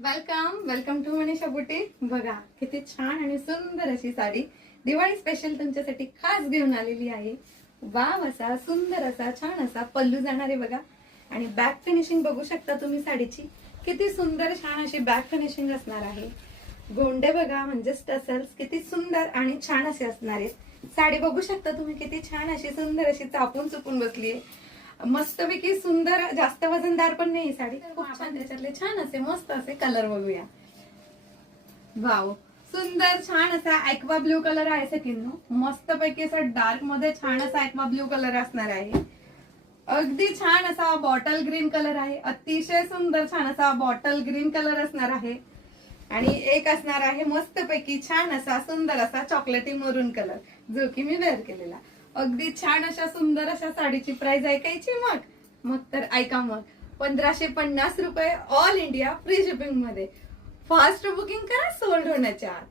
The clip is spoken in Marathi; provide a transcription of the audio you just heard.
Welcome welcome to Manisha boutique. बघा किती छान आणि सुंदर अशी साडी दिवाळी स्पेशल तुमच्यासाठी खास घेऊन आलेली आहे। वाव असा सुंदर असा छान असा पल्लू जाणार आहे बघा। आणि बॅक फिनिशिंग बघू शकता तुम्ही साडीची, किती सुंदर छान अशी बॅक फिनिशिंग असणार आहे। गोंडे बघा म्हणजे टसल्स किती सुंदर आणि छान असे असणार आहेत। साडी बघू शकता तुम्ही किती छान अशी सुंदर अशी चापून चुपून बसली आहे। मस्तपैकी सुंदर, जास्त वजनदार पण नाही साडी, खूप छान। त्याच्यातले छान असे मस्त असे कलर बघूया। वाव, सुंदर छान असा ॲक्वा ब्ल्यू कलर आहे सकिन्नो, मस्तपैकी असा डार्क मध्ये छान असा ॲक्वा ब्ल्यू कलर असणार आहे। अगदी छान असा बॉटल ग्रीन कलर आहे, अतिशय सुंदर छान असा बॉटल ग्रीन कलर असणार आहे। आणि एक असणार आहे मस्तपैकी छान असा सुंदर असा चॉकलेटी मरून कलर, जो की मी वेअर केलेला। अगदी छान अशा सुंदर अशा साडीची प्राइस ऐकायची मग तर ऐका मग। 1550 रुपये ऑल इंडिया फ्री शिपिंग मध्ये। फास्ट बुकिंग करा सोल्ड होण्याच्या आत।